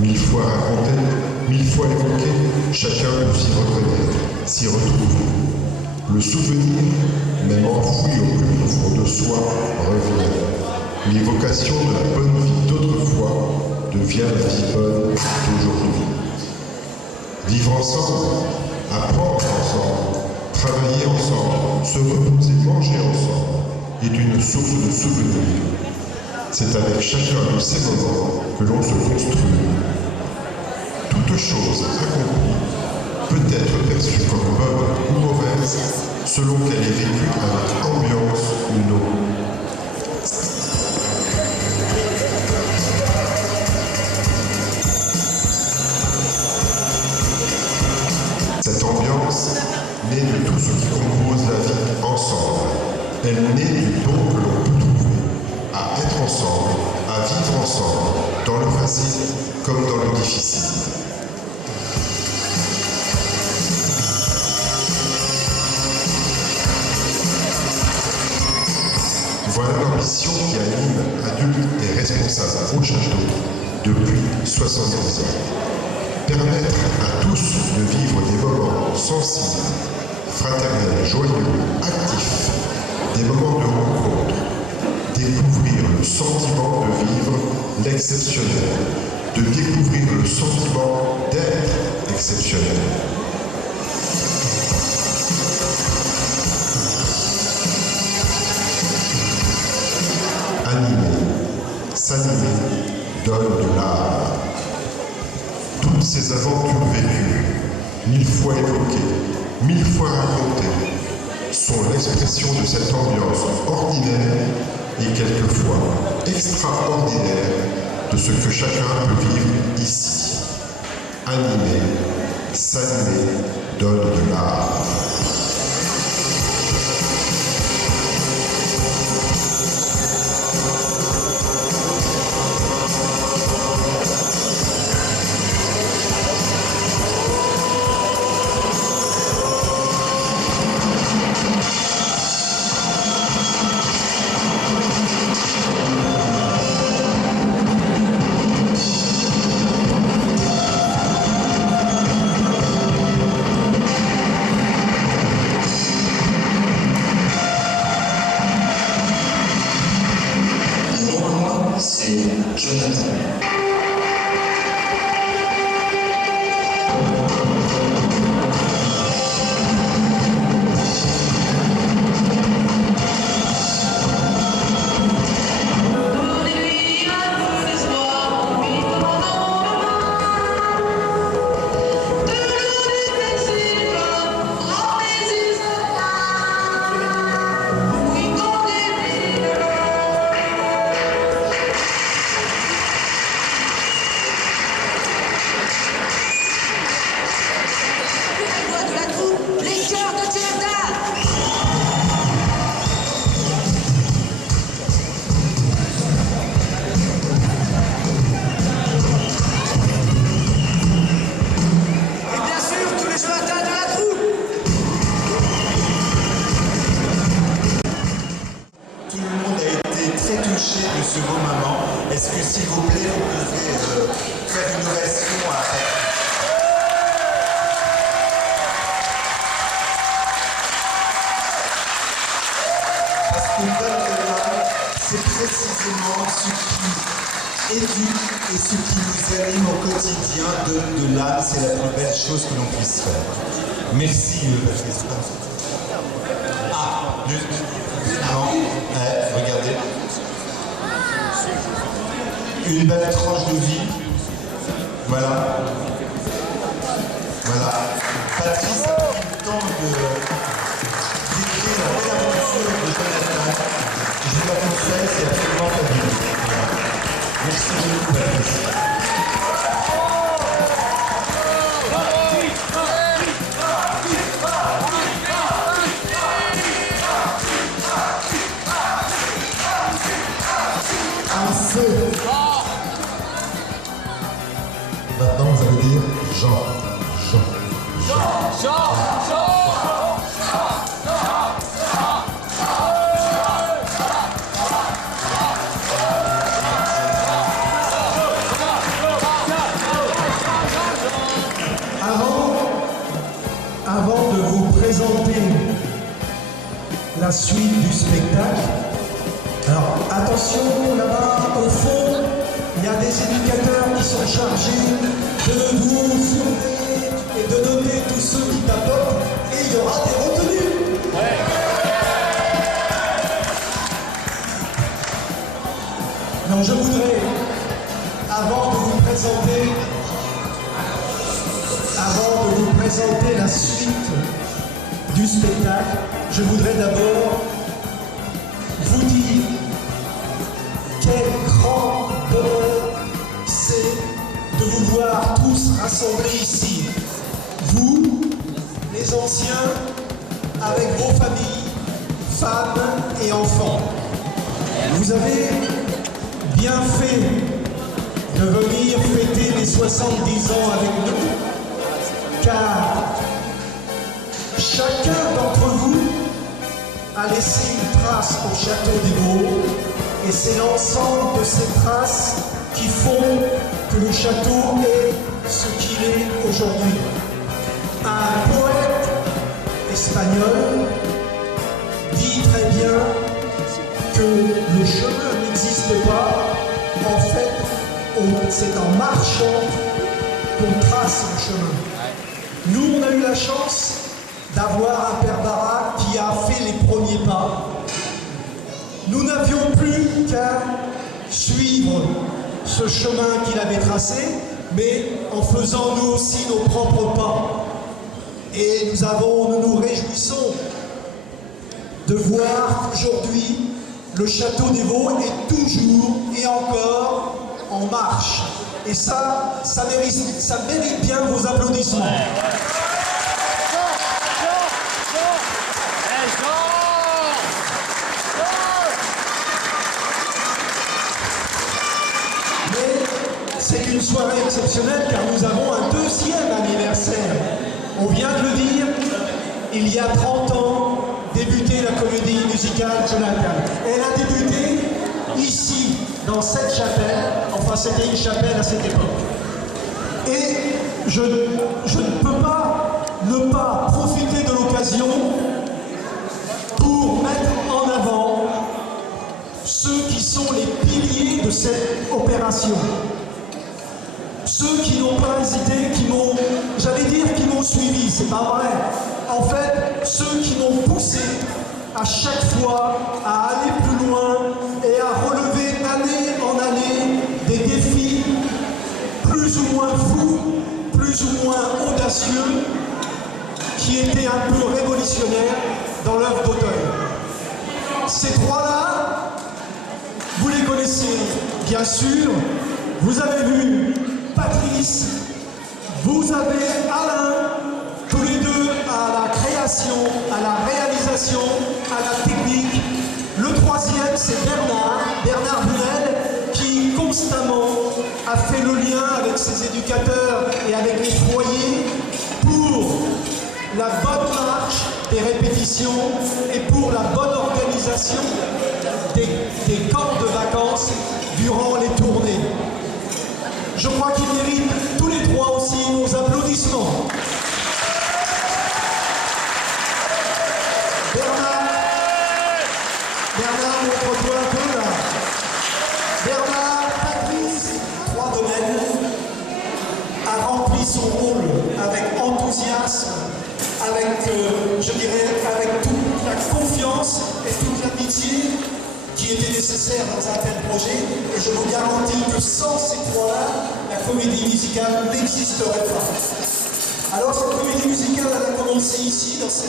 Mille fois raconté, mille fois évoqué, chacun peut s'y reconnaître, s'y retrouver. Le souvenir, même enfoui au plus profond de soi, revient. L'évocation de la bonne vie d'autrefois devient la vie bonne d'aujourd'hui. Vivre ensemble, apprendre ensemble, travailler ensemble, se reposer, manger ensemble est une source de souvenirs. C'est avec chacun de ces moments que l'on se construit. Toute chose accomplie peut être perçue comme bonne ou mauvaise selon qu'elle est vécue avec ambiance ou non. Cette ambiance naît de tout ce qui compose la vie ensemble. Elle naît du don que l'on peut trouver à être ensemble, à vivre ensemble, dans le facile comme dans le difficile. Voilà l'ambition qui anime adultes et responsables au château depuis 70 ans. Permettre à tous de vivre des moments sensibles, fraternels, joyeux, actifs, des moments de rencontre, découvrir le sentiment de vivre l'exceptionnel, de découvrir le sentiment d'être exceptionnel. Animer, s'animer, donne de l'âme. Toutes ces aventures vécues, mille fois évoquées, mille fois racontées, sont l'expression de cette ambiance ordinaire et quelquefois extraordinaire de ce que chacun peut vivre ici. Animer, s'animer, donne de l'âme. De ce beau moment. Est-ce que s'il vous plaît, vous pouvez faire une ovation à parce que donne de l'âme, c'est précisément ce qui éduque et ce qui nous anime au quotidien. Donne de l'âme, c'est la plus belle chose que l'on puisse faire. Merci, Patrice. Regardez. Une belle tranche de vie. Voilà. Voilà. Patrice a pris le temps d'écrire la belle aventure de Jonathan. Je vous la conseille, c'est absolument fabuleux. Voilà. Merci beaucoup, Patrice. Maintenant, vous allez dire Jean. la suite du spectacle. Alors attention, là-bas au fond, il y a des éducateurs qui sont chargés de vous surveiller et de noter tous ceux qui tapotent, et il y aura des retenues. Donc je voudrais, avant de vous présenter la suite du spectacle, je voudrais d'abord vous dire quel grand bonheur c'est de vous voir tous rassemblés ici. Vous, les anciens, avec vos familles, femmes et enfants. Vous avez bien fait de venir fêter les 70 ans avec nous, car chacun d'entre vous a laissé une trace au château des Vaux, et c'est l'ensemble de ces traces qui font que le château est ce qu'il est aujourd'hui. Un poète espagnol dit très bien que le chemin n'existe pas. En fait, c'est en marchant qu'on trace le chemin. Nous, on a eu la chance d'avoir un père Barak qui a fait les premiers pas. Nous n'avions plus qu'à suivre ce chemin qu'il avait tracé, mais en faisant nous aussi nos propres pas. Et nous nous réjouissons de voir qu'aujourd'hui, le château des Vaux est toujours et encore en marche. Et ça mérite bien vos applaudissements. C'est une soirée exceptionnelle car nous avons un deuxième anniversaire. On vient de le dire, il y a 30 ans, débutait la comédie musicale Jonathan. Elle a débuté ici, dans cette chapelle. Enfin, c'était une chapelle à cette époque. Et je ne peux pas ne pas profiter de l'occasion pour mettre en avant ceux qui sont les piliers de cette opération. Ceux qui n'ont pas hésité, qui m'ont suivi, c'est pas vrai. En fait, ceux qui m'ont poussé à chaque fois à aller plus loin et à relever d'année en année des défis plus ou moins fous, plus ou moins audacieux, qui étaient un peu révolutionnaires dans l'œuvre d'Auteuil. Ces trois-là, vous les connaissez bien sûr. Vous avez vu Patrice, vous avez Alain, tous les deux à la création, à la réalisation, à la technique. Le troisième, c'est Bernard Bunel, qui constamment a fait le lien avec ses éducateurs et avec les foyers pour la bonne marche des répétitions et pour la bonne organisation des camps de vacances durant les tournées. Je crois qu'ils méritent tous les trois aussi nos applaudissements. Bernard, montre-toi un peu là. Bernard, Patrice, trois domaines, a rempli son rôle avec enthousiasme, avec, je dirais, avec toute la confiance et toute l'amitié qui était nécessaire dans un tel projet, et je vous garantis que sans ces trois-là, la comédie musicale n'existerait pas. Alors cette comédie musicale, elle a commencé ici, dans ce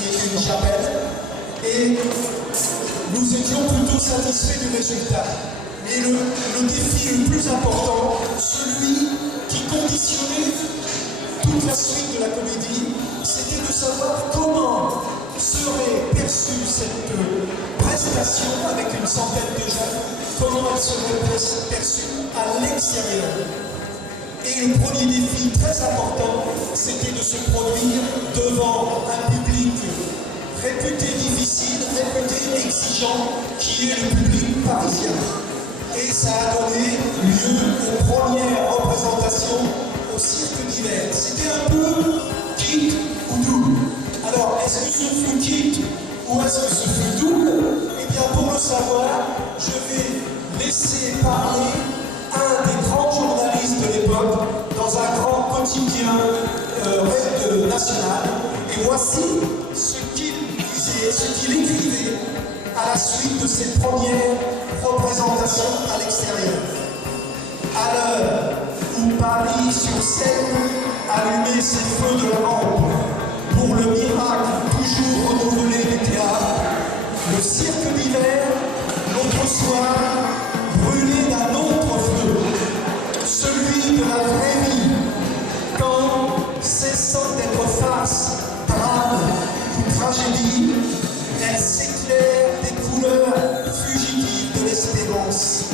qui est une chapelle, et nous étions plutôt satisfaits du résultat. Et le défi le plus important, celui qui conditionnait toute la suite de la comédie, c'était de savoir comment serait perçue cette prestation avec une centaine de jeunes, comment elle serait perçue à l'extérieur. Et le premier défi très important, c'était de se produire devant un public réputé difficile, réputé exigeant, qui est le public parisien. Et ça a donné lieu aux premières représentations au Cirque d'hiver. C'était un peu quitte ou double. Alors, est-ce que ce fut quitte est-ce que ce fut double? Eh bien, pour le savoir, je vais laisser parler un des grands journalistes de l'époque dans un grand quotidien national. Et voici ce qu'il disait, ce qu'il écrivait à la suite de ses premières représentations à l'extérieur. À l'heure où Paris sur scène allumait ses feux de lampe pour le miracle toujours renouvelé du théâtre, le cirque d'hiver, l'autre soir, brûlait d'un autre feu, celui de la vraie vie, quand, cessant d'être farce, drame ou tragédie, elle s'éclaire des couleurs fugitives de l'espérance.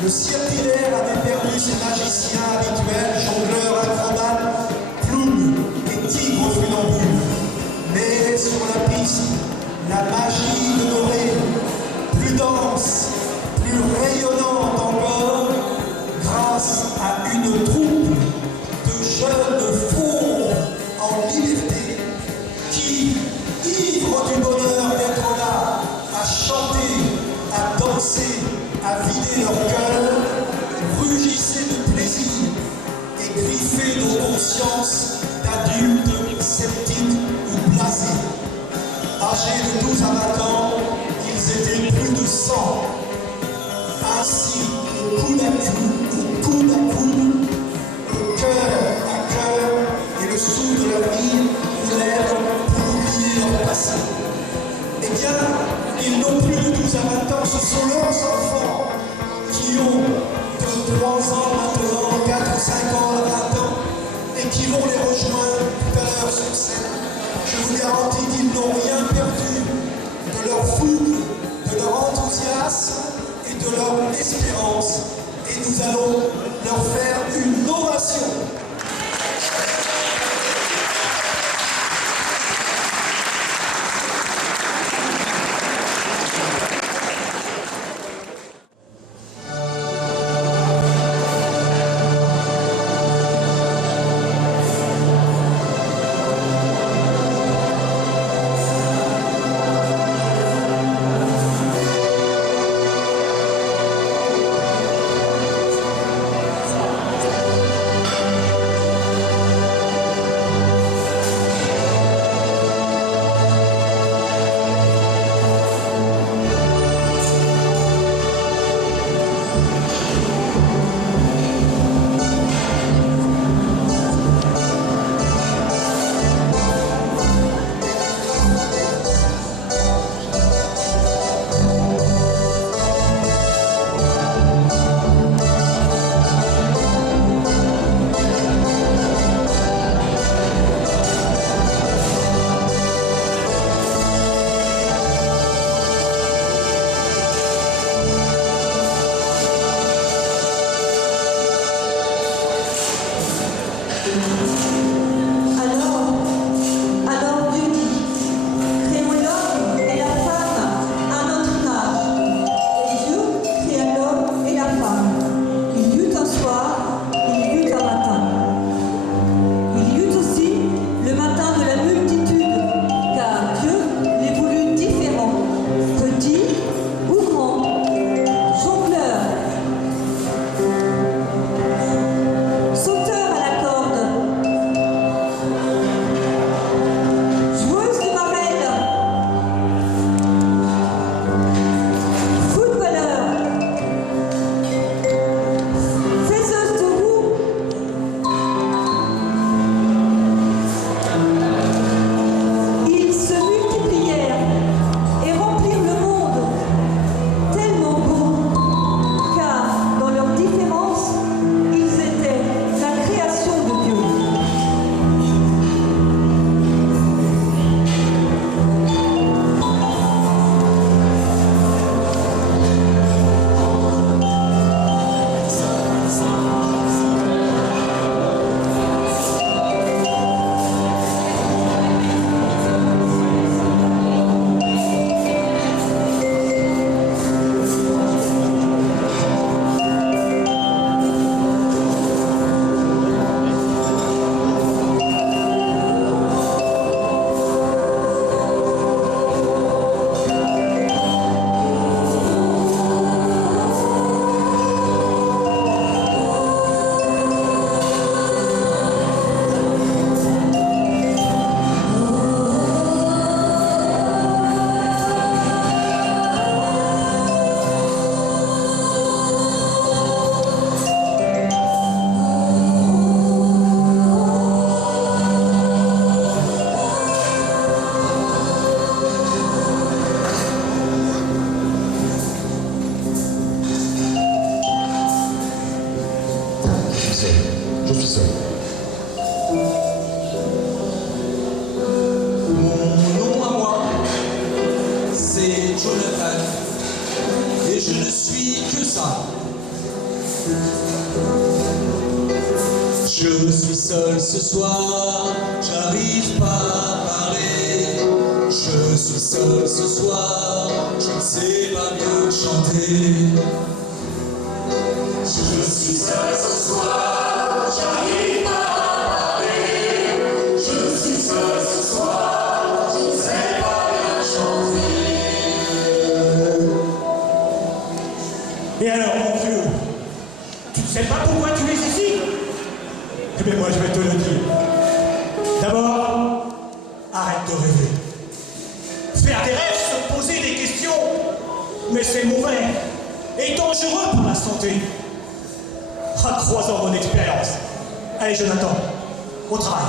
Le cirque d'hiver avait perdu ses magiciens habituels, jongleurs, acrobates, clowns et tigres funambules. Mais sur la piste, la magie demeurait plus dense, plus rayonnante encore, grâce à une troupe de jeunes fauves en liberté qui, ivres du bonheur d'être là, à chanter, à danser, à vider leur cœur, rugissaient de plaisir et griffaient nos consciences d'adultes sceptiques ou blasés. Âgés de 12 à 20 ans, ils étaient plus de 100. Ainsi, coude à coude, cœur à cœur, et le sou de la vie lève pour oublier leur passé. Eh bien, ils n'ont plus de 12 à 20 ans, ce sont leurs enfants qui ont de 3 ans maintenant, 4 ou 5 ans à 20 ans, et qui vont les rejoindre tout à l'heure sur scène. Je vous garantis qu'ils n'ont rien perdu de leur fougue, de leur enthousiasme et de leur espérance. Et nous allons leur faire une ovation. seul. Je suis seul. Mon nom à moi, c'est Jonathan, et je ne suis que ça. Je suis seul ce soir, j'arrive pas à parler. Je suis seul ce soir, je ne sais pas bien chanter. Je suis seul ce soir, j'arrive pas à parler. Je suis seul ce soir, je ne sais pas bien chanter. Et alors, mon vieux, tu ne sais pas pourquoi tu es ici? Eh bien, moi, je vais te le dire. D'abord, arrête de rêver. Faire des rêves, se poser des questions, mais c'est mauvais et dangereux pour la santé. À 3 ans mon expérience. Allez, Jonathan, au travail.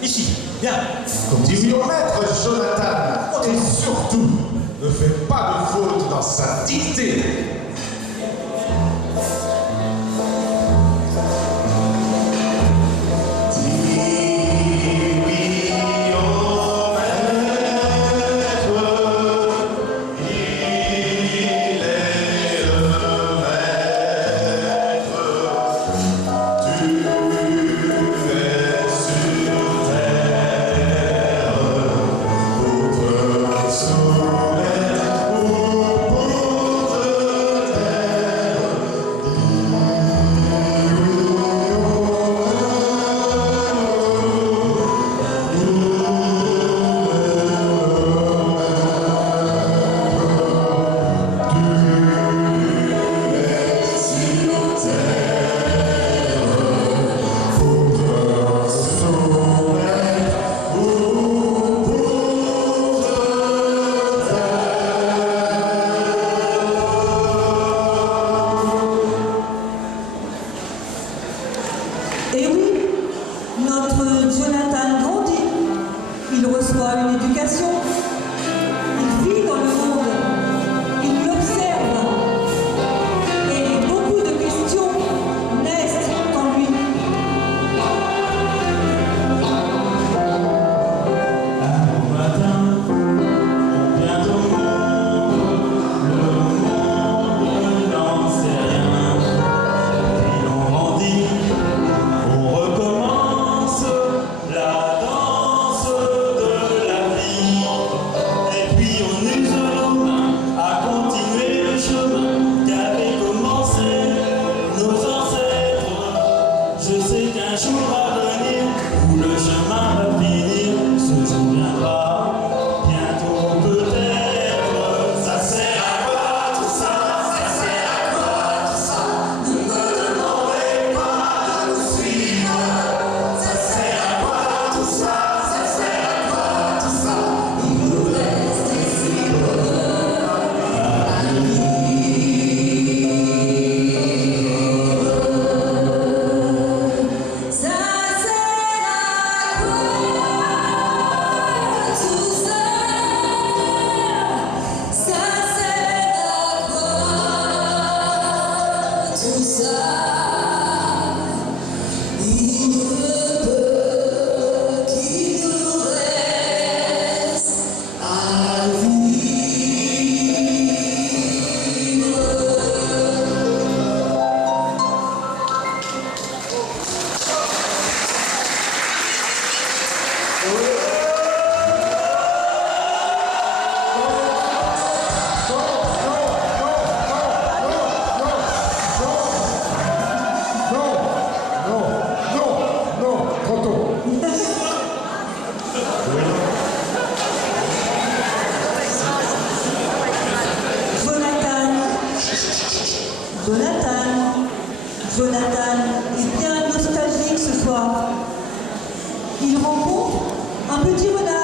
Ici, viens. Comme dit mon maître Jonathan, et surtout, ne fais pas de faute dans sa dictée. Et oui, notre Jonathan grandit, il reçoit une éducation, il vit dans le monde, il l'observe, et beaucoup de questions naissent en lui. Un matin, on vient au monde, le monde n'en sait rien. Puis on grandit, on recommence la danse de la vie. Et puis on use nos mains à continuer le chemin qu'avaient commencé nos ancêtres. Je sais qu'un jour à venir, où le chemin va finir, ce jour viendra, bientôt peut-être. Ça sert à quoi tout ça? Ça sert à quoi tout ça? Ne me demandez pas de nous suivre. Ça sert à quoi tout ça? Ça sert à quoi tout ça? Il nous reste ici Ça sert à quoi tout ça? Ça sert à quoi tout ça? Il ne peut qu'il nous reste à vivre. Non, trop tôt. Jonathan est bien nostalgique ce soir. Il rencontre un petit renard.